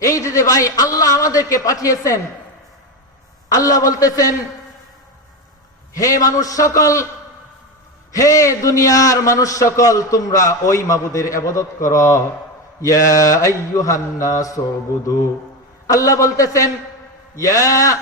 এই যে যে ভাই আল্লাহ আমাদেরকে পাঠিয়েছেন আল্লাহ বলতেছেন হে মানুষ সকল হে দুনিয়ার মানুষ সকল তোমরা ওই মাবুদের আবাদত করো। ইয়া আল্লাহ বলতেছেন ইয়া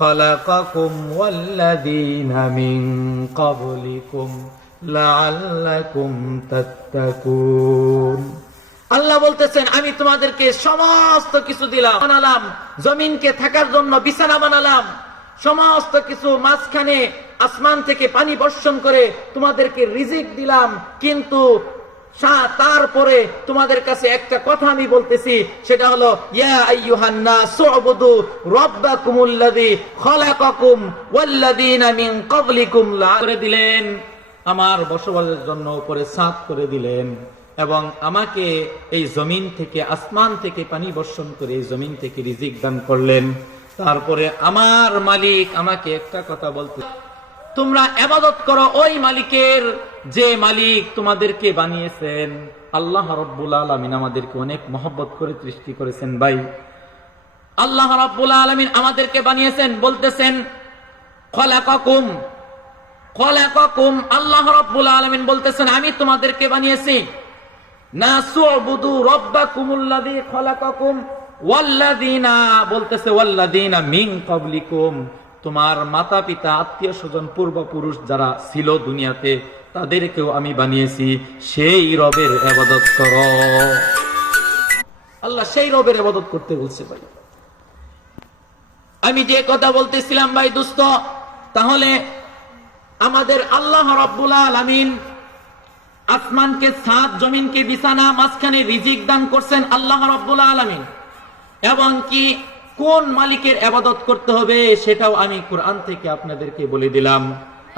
আইয়ুহান নাস উবুদু রাব্বাকুমুল্লাযী خلقكم والذين من قبلكم لعلكم تتقون আল্লাহ বলতেছেন আমি তোমাদেরকে সমস্ত কিছু দিলাম বানালাম জমিনকে থাকার জন্য বিছানা বানালাম সমস্ত কিছু মাঝখানে আসমান থেকে পানি বর্ষণ করে তোমাদেরকে রিজিক দিলাম কিন্তু সা- তারপরে তোমাদের কাছে একটা কথা আমি বলতেছি, সেটা হলো দিলেন, আমার বসবাসের জন্য উপরে সাত করে দিলেন, এবং আমাকে এই জমিন থেকে, আসমান থেকে পানি বর্ষণ করে এই জমিন থেকে রিজিক দান করলেন। তারপরে আমার মালিক আমাকে একটা কথা বলতে তোমরা আবাদত করো ওই মালিকের যে মালিক তোমাদেরকে বানিয়েছেন। আল্লাহ রব্বুল আলমিন আমাদেরকে অনেক মহব্বত করে সৃষ্টি করেছেন ভাই। আল্লাহ রব্বুল আলমিন আমাদেরকে বানিয়েছেন, বলতেছেন আল্লাহ রব্বুল আলমিন বলতেছেন, আমি তোমাদেরকে বানিয়েছি। না বলতেছে মিন ক্বাবলিকুম। তোমার মাতা পিতা আত্মীয় স্বজন পূর্বপুরুষ যারা ছিল দুনিয়াতে, তাদেরকেও আমি বানিয়েছি। সেই রবের আবাদত করো। আল্লাহ সেই রবের আবাদত করতে বলছে ভাই। আমি যে কথা বলতেছিলাম ভাই দুস্থ তাহলে আমাদের আল্লাহ রব্বুল আলামিন আসমানকে, সাত জমিনকে বিছানা, মাঝখানে রিজিক দান করছেন আল্লাহ রব্বুল আলামিন। এবং কি কোন মালিকের আবাদত করতে হবে সেটাও আমি কোরআন থেকে আপনাদেরকে বলে দিলাম।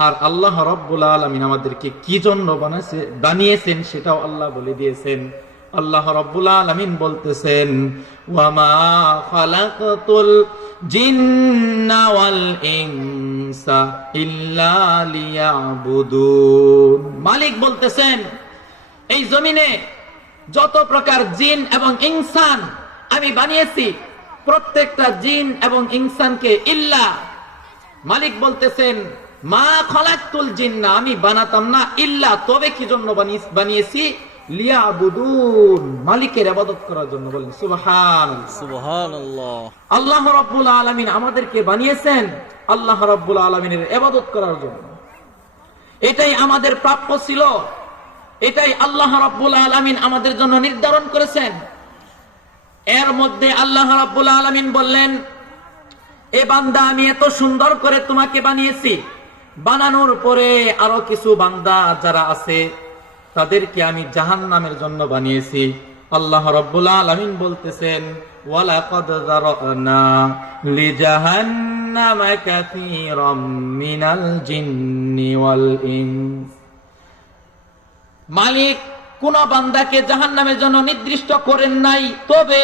আর আল্লাহ রব্বুল আলামিন আমাদেরকে কি জন্য বানাইছে, বানিয়েছেন সেটাও আল্লাহ বলে দিয়েছেন। আল্লাহ রব্বুল আলামিন বলতেছেন মালিক বলতেছেন, এই জমিনে যত প্রকার জিন এবং ইনসান আমি বানিয়েছি প্রত্যেকটা জিন এবং ইনসানকে ইল্লা। মালিক বলতেছেন মা খলাকুল জিন্না আমি বানাতাম না ইল্লা তবে কি জন্য বানিয়ে- বানিয়েছি? লিয়াবুদুন মালিকের আবাদত করার জন্য বলেন সুবহান সুবহানাল্লাহ। আল্লাহ রাব্বুল আলামিন আমাদেরকে বানিয়েছেন আল্লাহ রাব্বুল আলামিনের ইবাদত করার জন্য। এটাই আমাদের প্রাপ্য ছিল। এটাই আল্লাহ রাব্বুল আলামিন আমাদের জন্য নির্ধারণ করেছেন। এর মধ্যে আল্লাহ রাব্বুল আলামিন বললেন, এ বান্দা, আমি এত সুন্দর করে তোমাকে বানিয়েছি। বানানোর পরে আরও কিছু বান্দা যারা আছে, তাদেরকে আমি জাহান্নামের জন্য বানিয়েছি। আল্লাহ রাব্বুল আলামিন বলতেছেন মালিক কোন বান্দাকে জাহান্নামের জন্য নির্দিষ্ট করেন নাই। তবে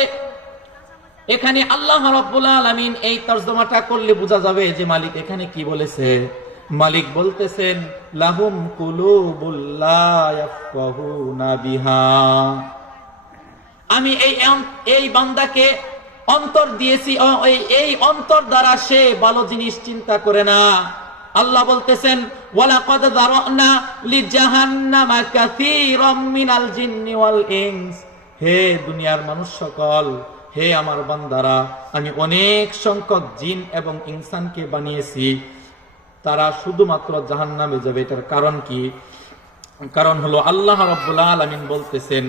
এখানে আল্লাহ আলামিন এই তর্জমাটা করলে বোঝা যাবে যে মালিক এখানে কি বলেছে। মালিক বলতেছেন, লাহুম বিহা। আমি এই এই বান্দাকে অন্তর দিয়েছি এই অন্তর দ্বারা সে ভালো জিনিস চিন্তা করে না। আল্লাহ বলতেছেন হে দুনিয়ার মানুষ সকল, হে আমার বান্দারা, আমি অনেক সংখ্যক জিন এবং ইনসানকে বানিয়েছি। তারা শুধুমাত্র জাহান্নামে যাবে। এটার কারণ কি? কারণ হলো আল্লাহ রাব্বুল আলামিন বলতেছেন